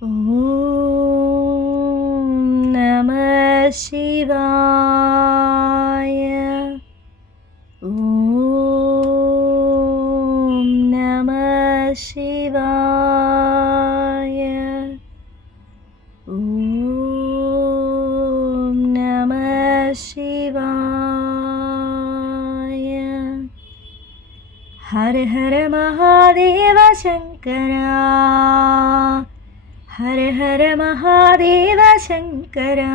ఓం నమః శివాయ. ఓం నమః శివాయ. ఓం నమః శివాయ. హర హర మహాదేవ శంకరా, హర హర మహాదేవ శంకరా.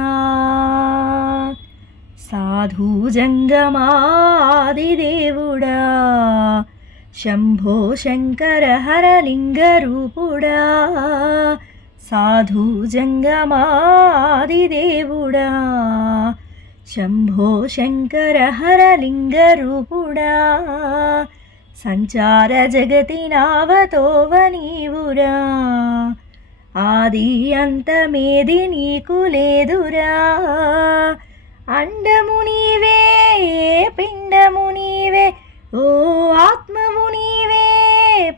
సాధు జంగమాదిదేవుడా, శంభో శంకర హరలింగ రూపుడా. సాధు జంగమాదిదేవుడా, శంభో శంకర హరలింగ రూపుడా. సంచార జగతి నావతోవ నీవురా, ఆది అంతమేది నీకు లేదురా. అండము నీవే, పిండము నీవే, ఓ ఆత్మవు నీవే,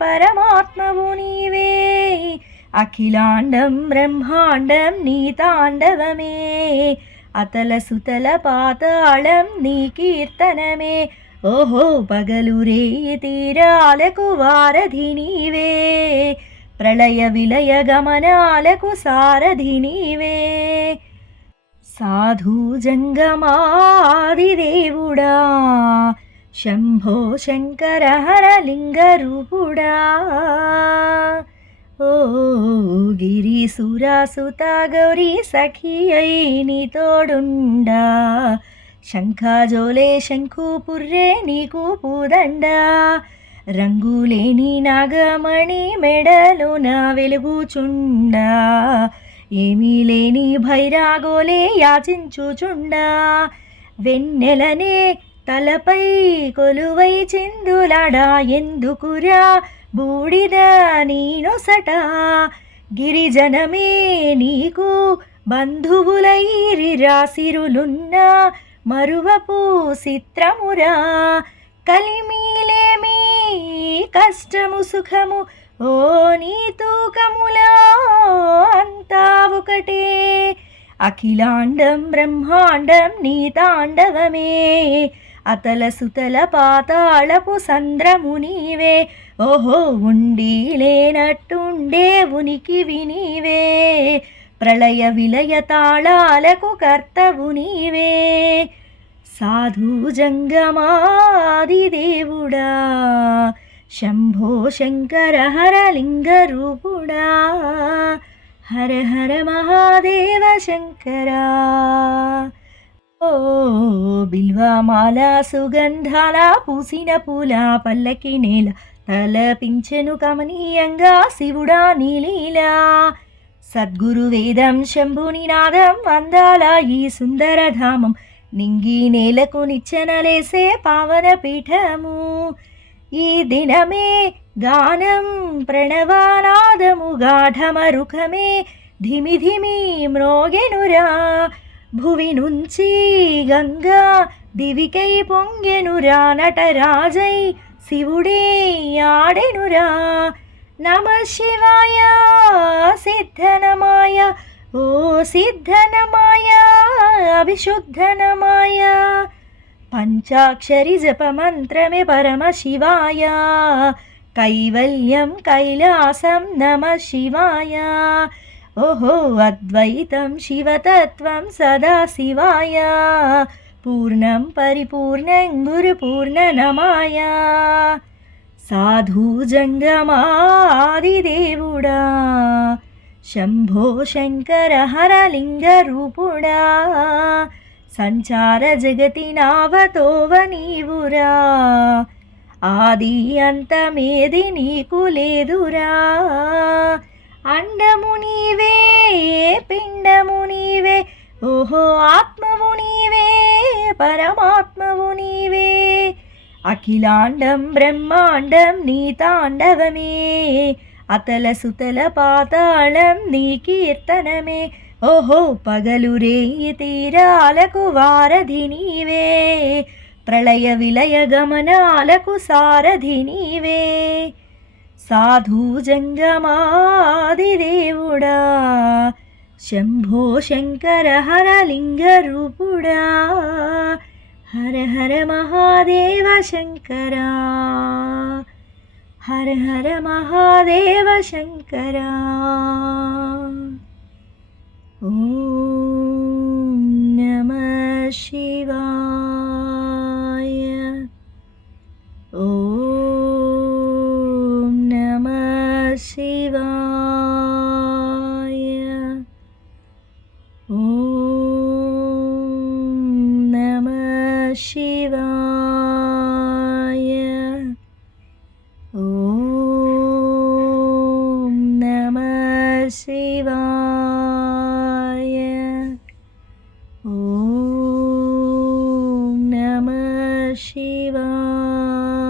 పరమాత్మవు నీవే. అఖిలాండం బ్రహ్మాండం నీ తాండవమే, అతల సుతల పాతాళం నీ కీర్తనమే. ఓహో పగలు రేయి తీరాలకు వారధి నీవే, ప్రళయ విలయ గమనాలకు సారథి నీవే. సాధు జంగమాదిదేవుడా, శంభో శంకర హరలింగ రూపుడా. ఓ గిరి సురాసుత గౌరీ సఖి అయి నీ తోడుండా, శంఖాజోలే శంఖు పుర్రే నీకు పూదండ. రంగులేని నాగమణి మెడలోన వెలుగుచుండా, ఏమీ లేని భైరాగోలే యాచించుచుండా. వెన్నెలనే తలపై కొలువై చిందులాడా, ఎందుకురా బూడిద నీ నొసట. గిరిజనమే నీకు బంధువులైరి రాసిరులున్న మరువపు చిత్రమురా. కలిమిలేమి కష్టము సుఖము, ఓ నీ తూకములా అంతా ఒకటే. అఖిలాండం బ్రహ్మాండం నీ తాండవమే, అతల సుతల పాతాళపు సంద్రము నీవే. ఓహో ఉండి లేనట్టుండే ఉనికివి నీవే, ప్రళయ విలయ తాళాలకు కర్తవు నీవే. సాధు జంగమాదిదేవుడా, శంభో శంకర హరలింగ రూపుడా. హర హర మహాదేవ శంకరా. ఓ బిల్వమాల సుగంధాల పూసిన పూల పల్లకి నేల, తలపించెను కమనీయంగా శివుడా నీలీలా. సద్గురు వేదం శంభుని నాదం అందాల ఈ సుందరధామం, నింగి నేలకు నిచ్చెనలేసే పావన పీఠము. ఈ దినమే గానం ప్రణవానాదము, గాఢమరుఖమే ధిమి ధిమి మ్రోగెనురా. భువి నుంచి గంగా దివికై పొంగెనురా, నటరాజై శివుడే ఆడెనురా. నమ శివాయ సిద్ధనమాయ, ఓ సిద్ధనమాయ అభిశుద్ధనమాయ. పంచాక్షరి జపమంత్రమే పరమ శివాయ, కైవల్యం కైలాసం నమ శివాయ. ఓహో అద్వైతం శివతత్వం సదా శివాయ, పూర్ణం పరిపూర్ణం గురు పూర్ణనమాయ. సాధు జంగమాదిదేవుడా, శంభో శంకర హరలింగ రూపుడా. సంచార జగతి నావతోవ నీవురా, ఆది అంతమేది నీకు లేదురా. అండము నీవే, పిండము నీవే, ఓహో ఆత్మవు నీవే, పరమాత్మవు నీవే. అఖిలాండం బ్రహ్మాండం నీ తాండవమే, అతల సుతల పాతాళం నీ కీర్తనమే. ఓహో పగలు రేయి తీరాలకు వారధి నీవే, ప్రళయ విలయ గమనాలకు సారథి నీవే. సాధు జంగమాదిదేవుడా శంభో శంకర హరలింగ రూపుడా హర హర మహాదేవ శంకర హర హర మహాదేవ శంకర ఓం నమః శివాయ ఓం నమః శివాయ ఓం నమః శివాయ ఓం నమః శివాయ ఓం నమః శివాయ